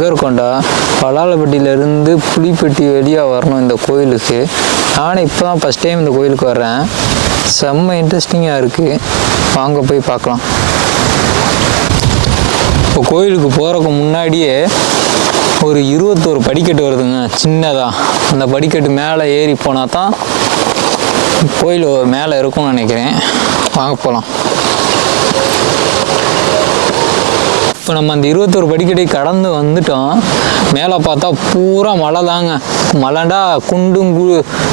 எங்கே பலாலப்பட்டியிலேருந்து புளிப்பட்டி வெளியாக வரணும் இந்த கோயிலுக்கு. நானும் இப்போ தான் ஃபஸ்ட் டைம் இந்த கோயிலுக்கு வர்றேன். செம்ம இன்ட்ரெஸ்டிங்காக இருக்குது வாங்க போய் பார்க்கலாம். இப்போ கோயிலுக்கு போகிறதுக்கு முன்னாடியே ஒரு இருபத்தோரு படிக்கட்டு வருதுங்க. சின்னதாக அந்த படிக்கட்டு மேலே ஏறி போனால் தான் கோயில் மேலே இருக்கும்னு நினைக்கிறேன். வாங்க போகலாம் இப்போ நம்ம அந்த இருபத்தோரு படிக்கடி கடந்து வந்துட்டோம். மேலே பார்த்தா பூரா மழை தாங்க. மழைண்டா குண்டும் கு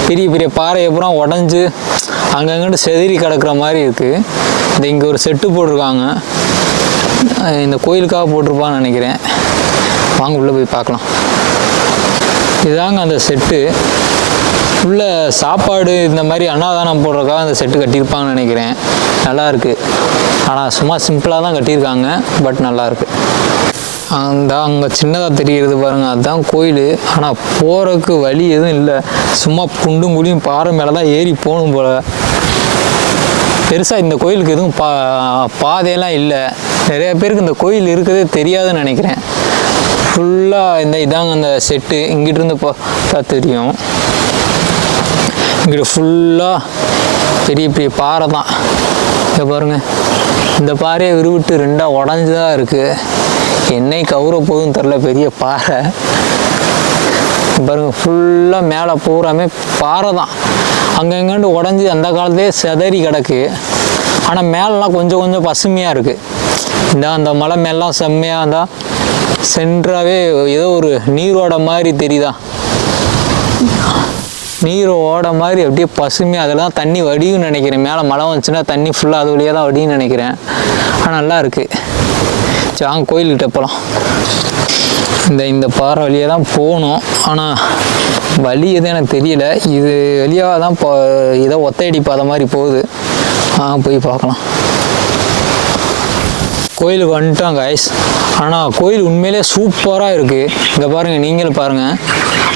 பெரிய பெரிய பாறையை பூரா உடஞ்சி அங்கங்கட்டு செதறி கிடக்கிற மாதிரி இருக்குது இந்த இங்கே ஒரு செட்டு போட்டிருக்காங்க. இந்த கோயிலுக்காக போட்டிருப்பான்னு நினைக்கிறேன். வாங்க உள்ளே போய் பார்க்கலாம். இதாங்க அந்த செட்டு. உள்ள சாப்பாடு இந்த மாதிரி அன்னதானம் போடுறதுக்காக அந்த செட்டு கட்டியிருப்பாங்கன்னு நினைக்கிறேன். நல்லாயிருக்கு. ஆனால் சும்மா சிம்பிளாக தான் கட்டியிருக்காங்க பட் நல்லாயிருக்கு. அந்த அங்கே சின்னதாக தெரிகிறது பாருங்கள் அதுதான் கோயில். ஆனால் போகிறதுக்கு வழி எதுவும் இல்லை. சும்மா குண்டும் குழியும் பாறை மேலே தான் ஏறி போகணும் போல். பெருசாக இந்த கோயிலுக்கு எதுவும் பா பாதையெல்லாம் இல்லை. நிறைய பேருக்கு இந்த கோயில் இருக்கிறதே தெரியாதுன்னு நினைக்கிறேன். ஃபுல்லாக இந்த இதாங்க அந்த செட்டு இங்கிட்டு இருந்து பார்த்தா தெரியும். இங்கிட்ட ஃபுல்லாக பெரிய பெரிய பாறை தான். இங்கே பாருங்கள் இந்த பாறையை விருவிட்டு ரெண்டாக உடஞ்சி தான் இருக்குது என்னை கவுர போகுதுன்னு தெரில பெரிய பாறை. பாருங்கள் ஃபுல்லாக மேலே பூராமே பாறை தான். அங்கங்கண்டு உடஞ்சி அந்த காலத்திலே செதறி கிடக்கு. ஆனால் மேலெலாம் கொஞ்சம் கொஞ்சம் பசுமையாக இருக்குது இந்த அந்த மலை மேலாம் செம்மையாக இருந்தால் சென்றாவே ஏதோ ஒரு நீரோட மாதிரி தெரியுதா? நீர் ஓட மாதிரி அப்படியே பசுமையாக அதெல்லாம் தண்ணி வடியும்னு நினைக்கிறேன். மேலே மழை வந்துச்சுன்னா தண்ணி ஃபுல்லாக அது வழியாக தான் வடியும்னு நினைக்கிறேன். ஆனால் நல்லா இருக்குது சரி வாங்க கோயில்கிட்ட போகலாம் இந்த இந்த பாறை வழியாக தான் போகணும். ஆனால் வழி எதுவும் எனக்கு தெரியல. இது வழியாக தான் இப்போ ஏதோ ஒத்தையடி பாதை மாதிரி போகுது. ஆ போய் பார்க்கலாம். கோயிலுக்கு வந்துட்டோம் கைஸ் ஆனால் கோயில் உண்மையிலே சூப்பராக இருக்குது இங்கே பாருங்கள் நீங்களும் பாருங்கள்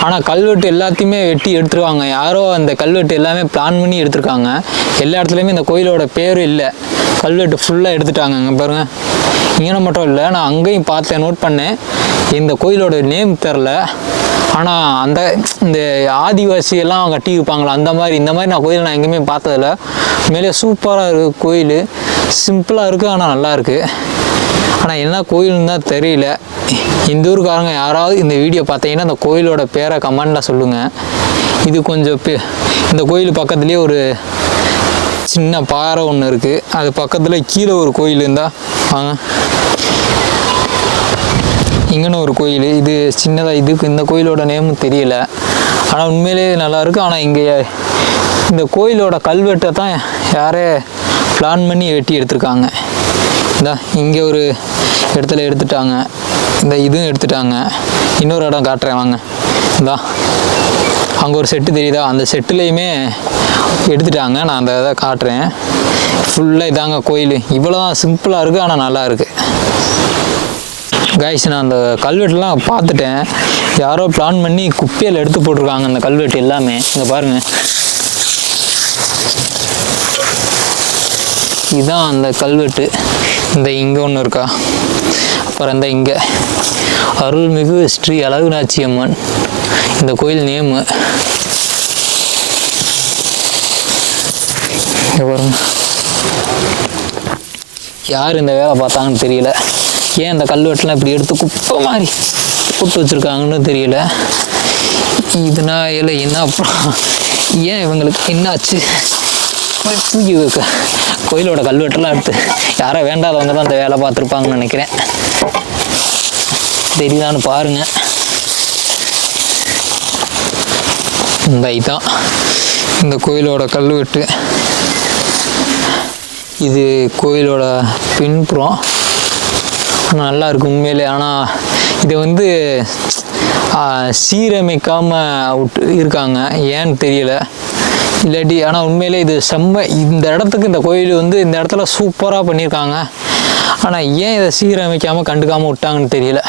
ஆனால் கல்வெட்டு எல்லாத்தையுமே வெட்டி எடுத்துருவாங்க. யாரோ அந்த கல்வெட்டு எல்லாமே பிளான் பண்ணி எடுத்திருக்காங்க. எல்லா இடத்துலையுமே இந்த கோயிலோட பேரும் இல்லை. கல்வெட்டு ஃபுல்லாக எடுத்துட்டாங்க இங்கே பாருங்கள் இங்கே மட்டும் இல்லை நான் அங்கேயும் பார்த்தேன் நோட் பண்ணேன். இந்த கோயிலோட நேம் தெரில ஆனால் அந்த இந்த ஆதிவாசி எல்லாம் கட்டியிருப்பாங்களா அந்த மாதிரி இந்த மாதிரி நான் கோயில் நான் எங்கேயுமே பார்த்ததில்ல. மேலே சூப்பராக இருக்குது கோயில். சிம்பிளாக இருக்குது ஆனால் நல்லா இருக்குது ஆனால் என்ன கோயில்னு தான் தெரியல. இந்த ஊருக்காரங்க யாராவது இந்த வீடியோ பார்த்தீங்கன்னா அந்த கோயிலோட பேரை கமெண்டில் சொல்லுங்கள் இது கொஞ்சம் இந்த கோயில் பக்கத்துலேயே ஒரு சின்ன பாறை ஒன்று இருக்குது அது பக்கத்தில் கீழே ஒரு கோயில் இருந்தால் வாங்க. இங்கன்னு ஒரு கோயில். இது சின்னதாக இதுக்கு இந்த கோயிலோட நேமும் தெரியல. ஆனால் உண்மையிலே நல்லாயிருக்கு ஆனால் இங்கே இந்த கோயிலோட கல்வெட்டை தான் யாரே பிளான் பண்ணி வெட்டி எடுத்திருக்காங்க. இந்தா இங்கே ஒரு இடத்துல எடுத்துட்டாங்க. இந்த இதுவும் எடுத்துட்டாங்க. இன்னொரு இடம் காட்டுறேன் வாங்க. இந்தா அங்கே ஒரு செட்டு தெரியுதா? அந்த செட்டுலேயுமே எடுத்துட்டாங்க. நான் அந்த இதை காட்டுறேன். ஃபுல்லாக இதாங்க கோயில். இவ்வளோ தான் சிம்பிளாக இருக்குது ஆனால் நல்லா இருக்குது கைஸ் நான் அந்த கல்வெட்டுலாம் பார்த்துட்டேன். யாரோ பிளான் பண்ணி குப்பையில் எடுத்து போட்டிருக்காங்க அந்த கல்வெட்டு எல்லாமே. இங்கே பாருங்கள் இதுதான் அந்த கல்வெட்டு. இந்த இங்கே ஒன்று இருக்கா? அப்புறம் இந்த இங்கே. அருள்மிகு ஸ்ரீ அழகுநாச்சி அம்மன். இந்த கோயில் நேமு. பாருங்க. யார் இந்த வேலை பார்த்தாங்கன்னு தெரியல. ஏன் இந்த கல்வெட்டுலாம் இப்படி எடுத்து குப்பை மாதிரி போட்டு வச்சுருக்காங்கன்னு தெரியல. இதுனா இல்லை என்ன அப்புறம்? ஏன் இவங்களுக்கு என்னாச்சு? தூக்கி வைக்க. கோயிலோட கல்வெட்டுலாம் எடுத்து யாரோ வேண்டாதவங்க தான் அந்த வேலை பார்த்துருப்பாங்கன்னு நினைக்கிறேன். தெரியுதான்னு பாருங்க. இந்த இதான். இந்த கோயிலோட கல்வெட்டு. இது கோயிலோட பின்புறம். நல்லா இருக்கு உண்மையிலே. ஆனால் இதை வந்து சீரமைக்காமல் விட்டு இருக்காங்க. ஏன்னு தெரியல. இல்லாட்டி ஆனால் உண்மையிலே இது செம்ம இந்த இடத்துக்கு இந்த கோயில் வந்து இந்த இடத்துல சூப்பராக பண்ணியிருக்காங்க ஆனால் ஏன் இதை சீரமைக்காமல் கண்டுக்காமல் விட்டாங்கன்னு தெரியல.